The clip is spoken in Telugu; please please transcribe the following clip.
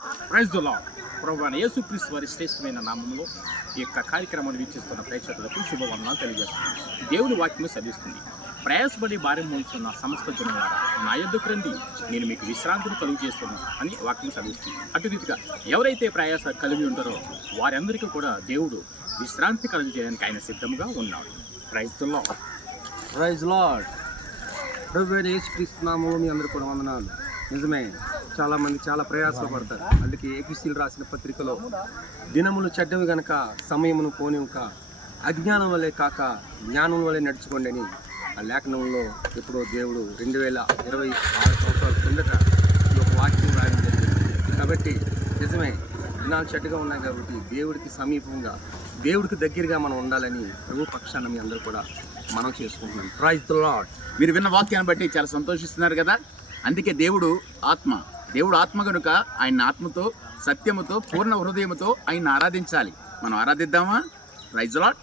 Praise the lord. ప్రభువైన యేసుక్రీస్తు వారి శ్రేష్టమైన నామములో ఈ యొక్క కార్యక్రమాన్ని వీక్షిస్తున్న ప్రేక్షకులకు శుభవందనాలు తెలియజేస్తున్నాను. దేవుని వాక్యము చదివిస్తుంది. ప్రయాసపడి భార్యం మోస్తున్న సమస్త జనులారా నా యొద్దకు రండి, నేను మీకు విశ్రాంతిని కలుగు చేస్తున్నాను అని వాక్యం చదివిస్తుంది. అటు రీతిగా ఎవరైతే ప్రయాస కలిగి ఉంటారో వారందరికీ కూడా దేవుడు విశ్రాంతి కలుగు చేయడానికి ఆయన సిద్ధముగా ఉన్నాడు. Praise the Lord. Praise Lord. ప్రభువైన యేసుక్రీస్తు నామములో మీ అందరూ కూడా వందనాలు. నిజమే, చాలామంది చాలా ప్రయాసలు పడతారు. అందుకే ఏపీసీలు రాసిన పత్రికలో దినములు చెడ్డవి గనక సమయమును పోనివ్వక అజ్ఞానం వల్లే కాక జ్ఞానం వల్లే నడుచుకోండి అని ఆ లేఖనంలో ఎప్పుడో దేవుడు 2026 సంవత్సరాల కిందట ఈ ఒక వాక్యం రాయడం జరిగింది. కాబట్టి నిజమే, దినాలు చెడ్డగా ఉన్నాయి కాబట్టి దేవుడికి సమీపంగా దేవుడికి దగ్గరగా మనం ఉండాలని ప్రభు పక్షాన మీ అందరూ కూడా మనం చేసుకుంటున్నాం. Praise the Lord. మీరు విన్న వాక్యాన్ని బట్టి చాలా సంతోషిస్తున్నారు కదా. అందుకే దేవుడు ఆత్మ కనుక ఆయన ఆత్మతో సత్యముతో పూర్ణ హృదయముతో ఆయన ఆరాధించాలి. మనం ఆరాధిద్దామా? Praise the lord.